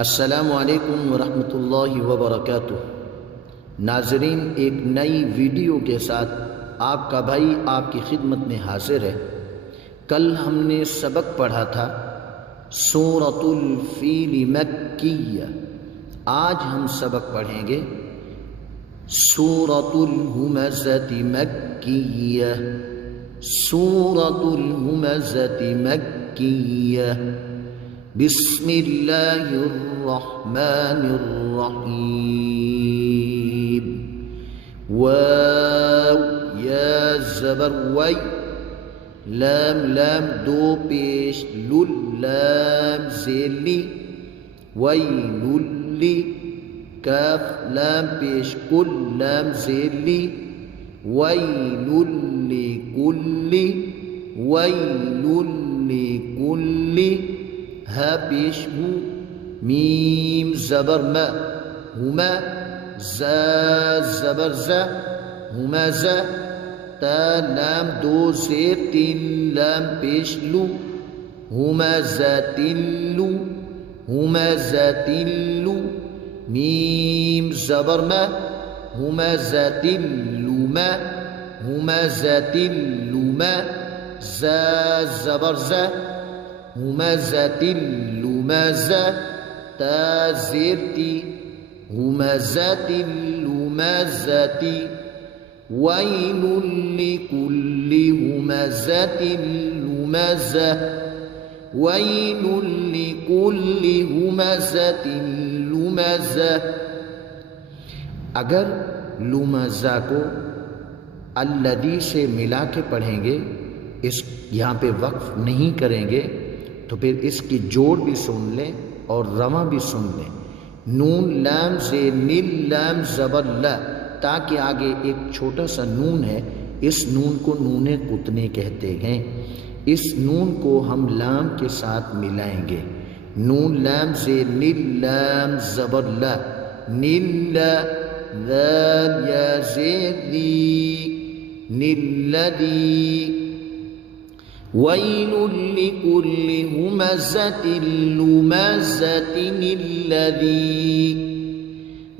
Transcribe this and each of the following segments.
अस्सलामु अलैकुम वरहमतुल्लाहि वबरकातुहू। नाज़रीन, एक नई वीडियो के साथ आपका भाई आपकी खिदमत में हाजिर है। कल हमने सबक पढ़ा था सूरतुल फील मक्किया। आज हम सबक पढ़ेंगे सूरतुल हुमज़ति मक्किया। सूरतुल हुमज़ति मक्किया। बिस्मिल्लाहिर्रहमानिर्रहीम। वाव या ज़बर वै, लाम लाम दो पेश लुल, लाम ज़ेली वै लुल्ली, काफ लाम पेश कुल, लाम ज़ेली वै लुल्ली कुल्ली, वै लुल्ली कुल्ली, हा पेश हु, मीम ज़बर म, हुमा, ज़ा ज़बर ज़ा, हुमा ज़ा, ता लाम दो ज़ेर तीन, लाम पेश लू, हुमा ज़ातिल्लु, हुमा ज़ातिल्लु, मीम ज़बर म, हुमा ज़ातिल्लुमा, हुमा ज़ातिल्लुमा, ज़ा ज़बर ज़ा, हुमज़तिल्लुमज़ा, ता ज़ेर ती, हुमज़तिल्लुमज़ति, वैलुल लिकुल्लि हुमज़तिन लुमज़ा, वैलुल लिकुल्लि हुमज़तिन लुमज़ा। अगर लुमज़ा को अल्लदी से मिला के पढ़ेंगे, इस यहाँ पे वक्फ नहीं करेंगे, तो फिर इसकी जोड़ भी सुन लें और रमा भी सुन लें। नून लाम से नील लाम ज़बर ला, ताकि आगे एक छोटा सा नून है, इस नून को नूने कुतने कहते हैं। इस नून को हम लाम के साथ मिलाएंगे। नून लाम से नील लाम ज़बर ला, नीला, ज़ाल या ज़ेदी, नीलदी। वैलुल लिकुल्लि हुमज़तिन लुमज़तिन लज़ी,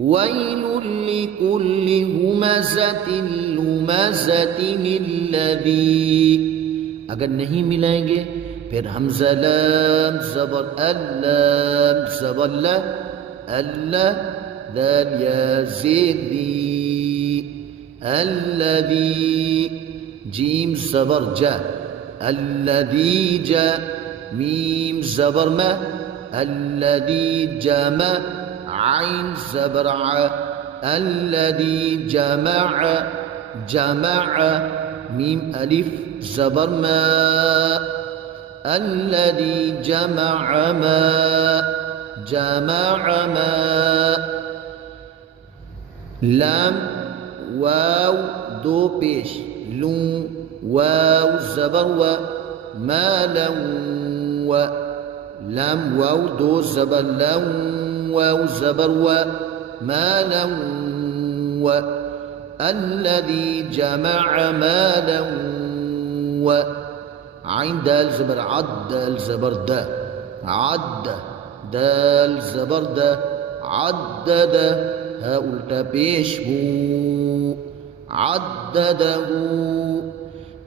वैलुल लिकुल्लि हुमज़तिन लुमज़तिन लज़ी। अगर नहीं मिलाएंगे फिर हमज़ा लाम ज़बर अल्लाम ज़बर ला, अल्लाह, दाल या ज़ेदी, अल्लज़ी, जीम ज़बर जा, अल्लज़ी जा, मीम ज़बर मा, अल्लज़ी जमा, आइन ज़बर आ, अल्लज़ी जमा, जमा, मीम अलिफ ज़बर मा, अल्लज़ी जमा मा, जमा मा। लाम वाव दो पेश लू, वाव ज़बर व, मालम व, लाम वाव दो ज़बर लम, वाव ज़बर व, मालम व, अल्लज़ी जमा मालम व, आइन दाल ज़बर अद, दाल ज़बर द, अद, दाल ज़बर द, अद्दद, हा उल्टा पेश हूँ, अद्ददहू,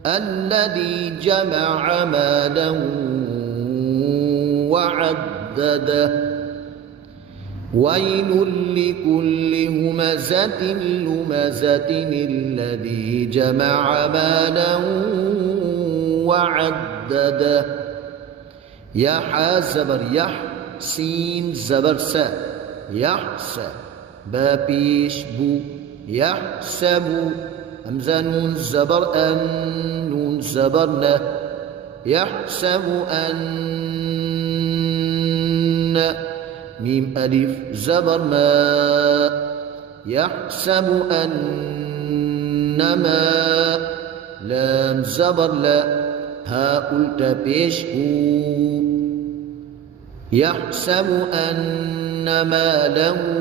अल्लज़ी जमा मालहू वअद्ददह। वैलुल लिकुल्लि हुमज़तिन लुमज़तिन लज़ी जमा मालहू वअद्ददह। या हा ज़बर यह, सीन ज़बर सा, यहसा, बा पेश बू, यहसबु, हमज़ा नून ज़बर अन, नून ज़बर न, यहसबु अन्न, मीम अलिफ ज़बर मा, यहसबु अन्नमा, लाम ज़बर ला, हा उल्टा पेश हू, यहसबु अन्नमा लहू,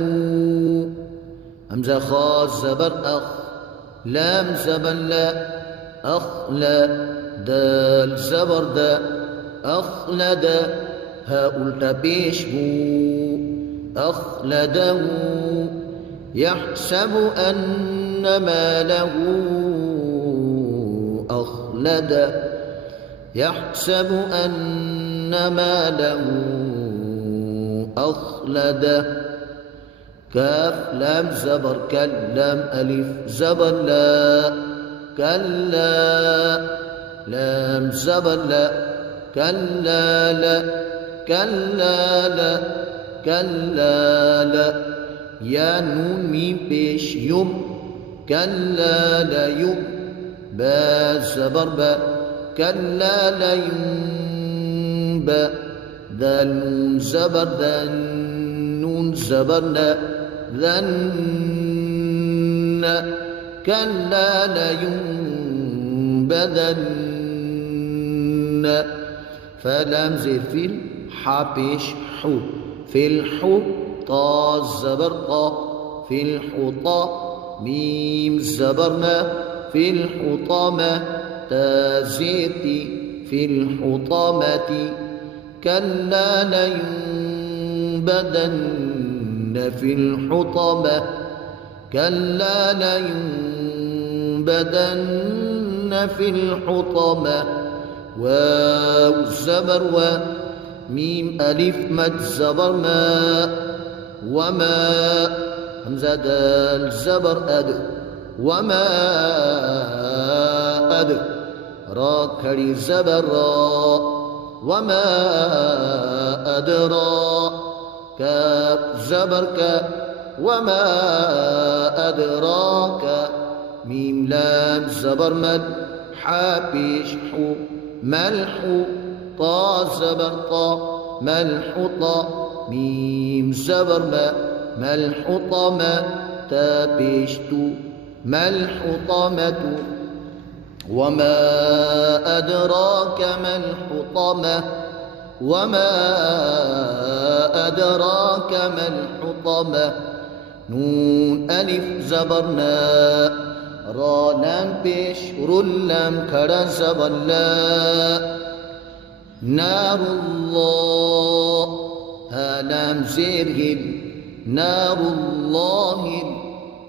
हमज़ा खा ज़बर अख, लाम ज़बर ला, अखला, दाल ज़बर दा, अखलद, हा उल्टा पेश हूँ, أخلده يحسب أن ماله أخلده يحسب أن ماله أخلده كاف لام زبر كلام ألف زبر لا كلا لام زبر لا كلا لا كلا لا كلا لا يا نون ميم پیش يم كلا لا يم با زبر با كلا لا يم با ذا نون زبر ذا نون زبر لا ذن كلا لا ينبذن فلام زير في الحا پیش حو في الحو طا زبر طا في الحطا ميم زبر ما في الحطامة تا زيتي في الحطامة كلا لا ينبذن في الحطمة كلا لا ينبذن في الحطمة واو زبر و ميم ألف مد زبر ما وما همزة دال زبر أد وما أد را كري زبر را وما أدرى كاف زبر كا وما أدراك ميم لام زبر مد حا پیش حو ملحو طا زبر طا ملحطا ميم زبر ما ملحطمة تا پیش تو ملحطمة وما أدراك ما الحطمة وما أدراك ما الحطمة نون ألف زبرنا را لام پیش رلم کھڑا زبر لا نار الله ها لام زیر هل نار الله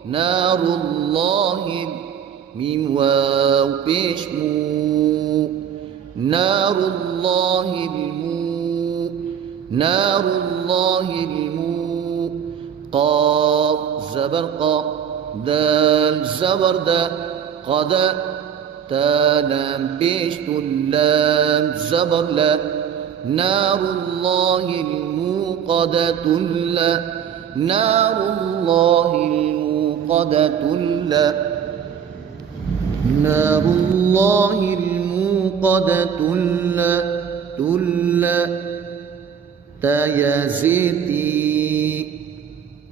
نار الله ميم واو پیش مو نار الله المو نار الله المو قاف زبر قا دال زبر دا قد تا لام پیش لام زبر لا نار الله الموقدة لا نار الله الموقدة لا نار الله الموقدة لا تا يا زيتي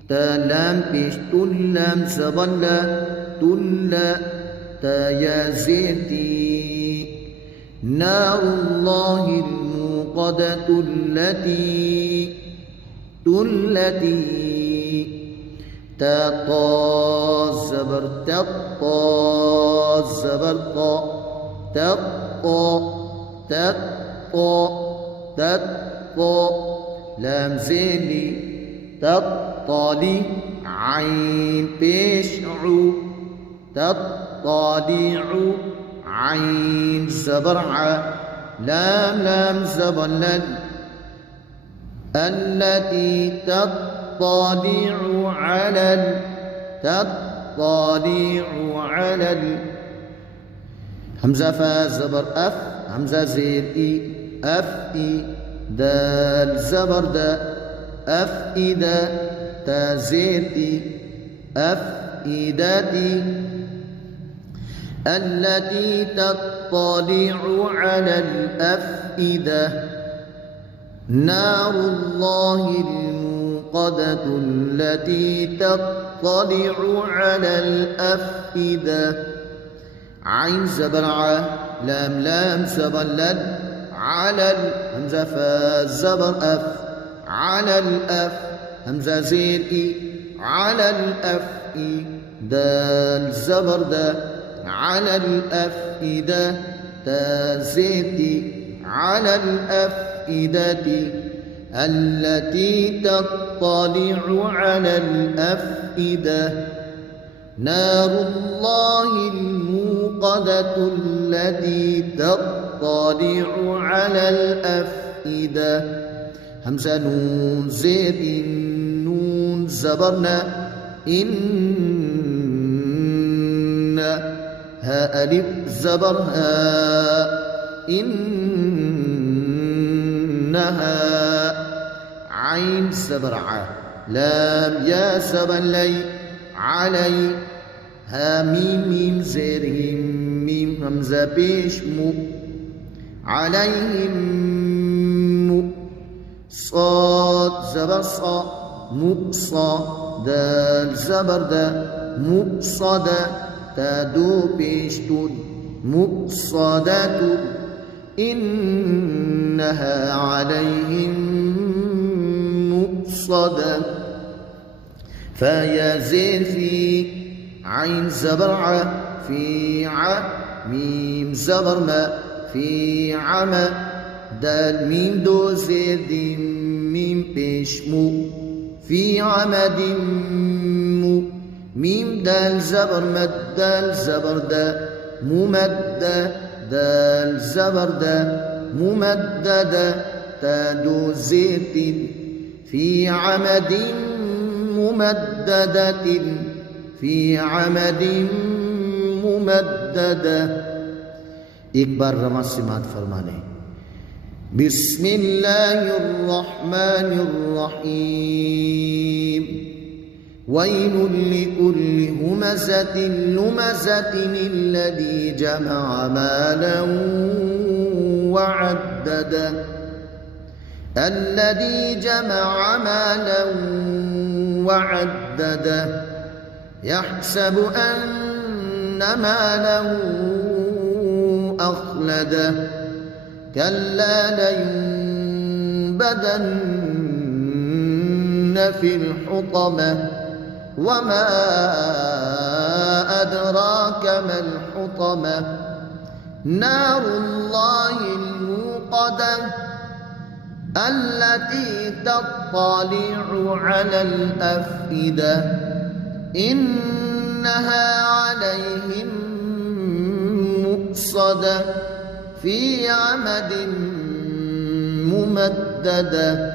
تا لام پیش لام زبر لا تا يا زيتي نار الله الموقدة التي تا طا زبر طا زبر طا طا لام زيلي تطلع عين بشع تطلع عين زبر لام زبر التي تطلع على همزة فا زبر أف همزة زير إي أف إي دال زبر دا أف إذا تا زير إي أف إذاتي التي تطلع على الأفئدة نار الله الموقدة التي تطلع على الأفئدة عين زبر لام زبر لن على همزة فا زبر أف على الأف همزة زير إي على الأف إي دال زبر دا على الأفئدة تا زيتي على الأفئدة التي تطلع على الأفئدة نار الله الموقدة التي تطلع على الأفئدة همزة نون زير نون زبرنا إن ها ألف زبر ها إنها عين زبر ع لام يا زبر لي علي ها ميم ميم زير ميم همزة بيش مو عليهم مو صاد زبر صا مقصى دال زبر دا مقصدة تدو بيش تود مقصدة إنها عليهم مقصدة فيا زين في عين زبر ع في ع ميم زبر ما في عمى دال ميم دو زير دي ميم بيش مو في عمد مو ميم دال زبر مد دال زبر دا ممد دال زبر دا ممدد تدو زيت في عمد ممددة في عمد ممددة एक बार रमा सिमात फरमा लें बिस्मिल्लाहिर्रहमानिर्रहीम वैल लिकुल्लि हुमज़तिन लुमज़तिन الذي جمع مالا وعدده الذي جمع مالا وعدده يحسب أن ماله أخلده كلا لينبذن في الحطمة وما أدراك ما الحطمة نار الله الموقدة التي تطلع على الأفئدة إنها عليهم مؤصدة في عمد ممددة